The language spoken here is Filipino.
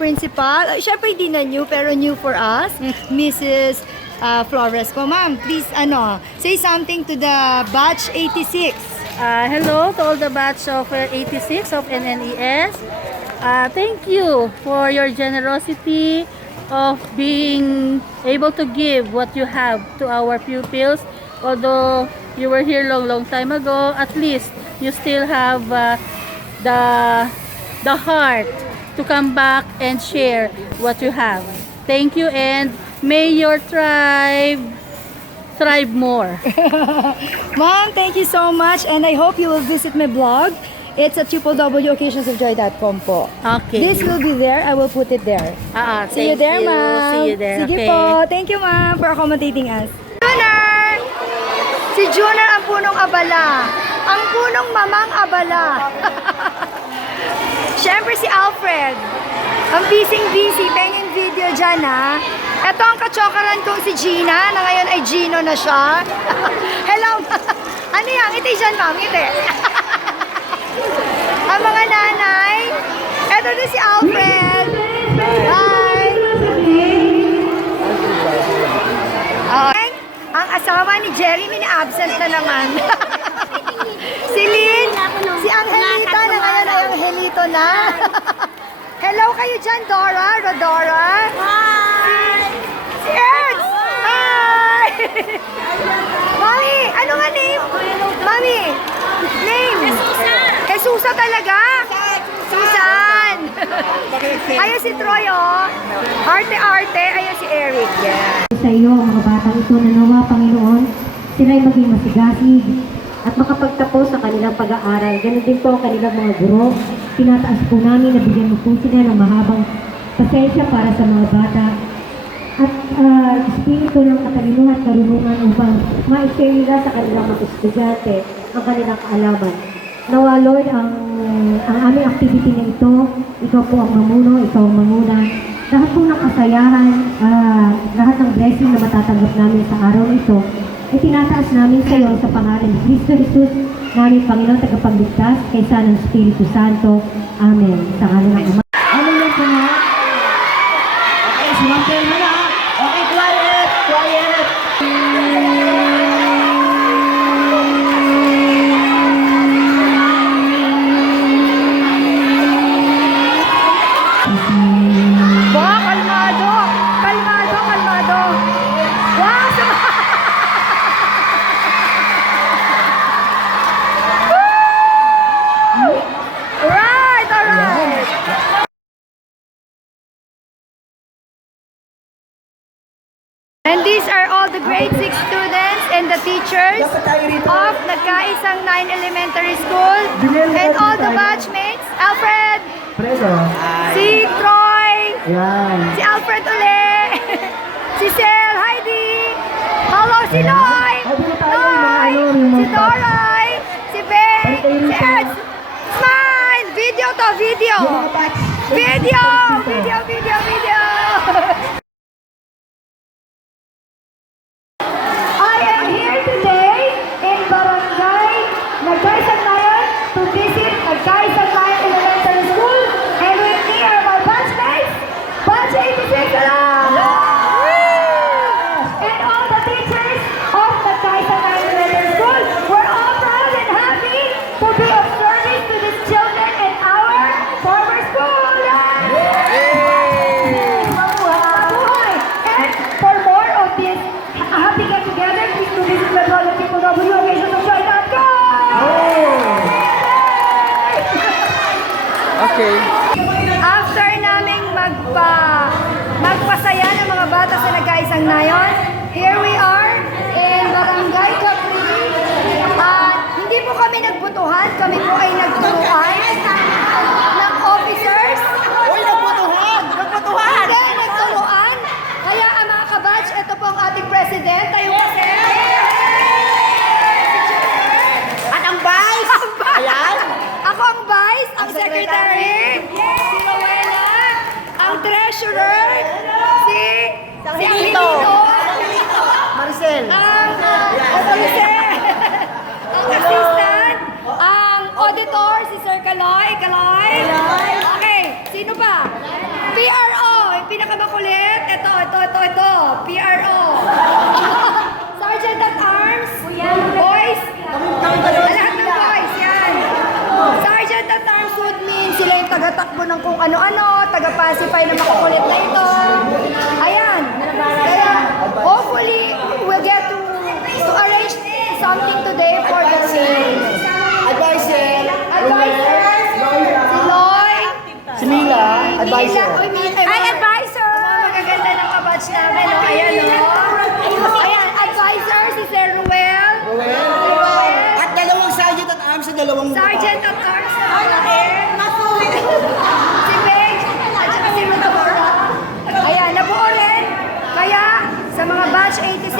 principal. Uh, Siyempre, hindi na new, pero new for us. Mrs. Uh, Flores po. Ma'am, please, ano, say something to the batch 86. Uh, hello to all the batch of uh, 86 of NNES. Uh, thank you for your generosity of being able to give what you have to our pupils. Although you were here long, long time ago, at least you still have uh, the the heart to come back and share what you have. Thank you and may your tribe thrive more. Ma'am, thank you so much and I hope you will visit my blog. It's at www.occasionsofjoy.com po. Okay. This will be there. I will put it there. Ah, ah, See you there, ma'am. See you there. Sige okay. po. Thank you, ma'am, for accommodating us. Junior! Si Junior ang punong abala. Ang punong mamang abala. Siyempre si Alfred. Ang busy-busy. Pengin video dyan, ha? Ito ang kachokaran kong si Gina, na ngayon ay Gino na siya. Hello! ano yan? Ngiti dyan, ma'am. Ngiti. ang mga nanay. Ito din si Alfred. Hi! Okay. Ang asawa ni Jeremy ni absent na naman. si Lynn, si Angelita na ngayon ay Angelito na. Hello kayo dyan, Dora, Rodora. Hi! Si Ernst! Hi! Mami, ano nga name? Mami, name? Kay Susa talaga? Susan! Ayun si Troy, oh. Arte-arte. Ayun si Eric. Yeah. sa iyo mga batang ito na nawa, Panginoon, sila'y maging masigasig at makapagtapos sa kanilang pag-aaral. Ganon din po ang kanilang mga guro. Tinataas po namin na bigyan po sila ng mahabang pasensya para sa mga bata at ah, espiritu ng katalinuhan at karunungan upang ma-share nila sa kanilang mga estudyante ang kanilang kaalaman. Nawa, Lord, ang, ang aming activity na ito, ikaw po ang mamuno, ikaw ang manguna. Lahat po ng kasayahan, ah, lahat ng blessing na matatanggap namin sa araw ito, ay tinataas namin sa iyo sa pangalan ni Kristo Jesus, namin Panginoon tagapagligtas, kaysa ng Espiritu Santo. Amen. Sa ngalan ng Ama. Ano yan po nga? Okay, sumantay mo na. Okay, quiet, quiet. Grade 6 students and the teachers of Nagkaisang 9 Elementary School and all the batchmates. Alfred! Preso. Si Troy! Yan. Si Alfred uli! si Sel! Heidi! Hello, si mga Noy! ano, Si Doroy! Si tayo Si. Ernst! Smile! Video to, video! Video! Video, video, video! I am here today in Barangay Nagkaisang to visit Nagkaisang Elementary School and with me are my batchmates, Batch 86 along! And all the teachers of Nagkaisang Elementary School, we're all proud and happy to be of service to these children and our former school! Mabuhay! And for more of this happy get together, please to visit the blog at www.occasionofjoy.com! Okay. After naming magpa magpasaya ng mga bata sa nagkaisang nayon, here we are in Barangay Capri. At hindi po kami nagbutuhan, kami po ay nagturuan ng officers. Uy, nagbutuhan! Nagbutuhan! Hindi, nagturuan. Kaya ang mga kabatch, ito po ang ating president. Tayo kasi. At ang vice. Ang vice. Ayan. Ako ang vice, ang secretary, si Rowena, ang treasurer, si si Angelito, Maricel. ang uh, Advisor. Ay, advisor! Magaganda ng kabatch namin, no? Ayan, no? Ayan, advisor, si Sir Ruel. Ruel. At dalawang sergeant at arms sa dalawang mukha. Sergeant at arms na malaki. Si Paige, at saka si Rodora. Ayan, nabuo rin. Kaya, sa mga batch 86,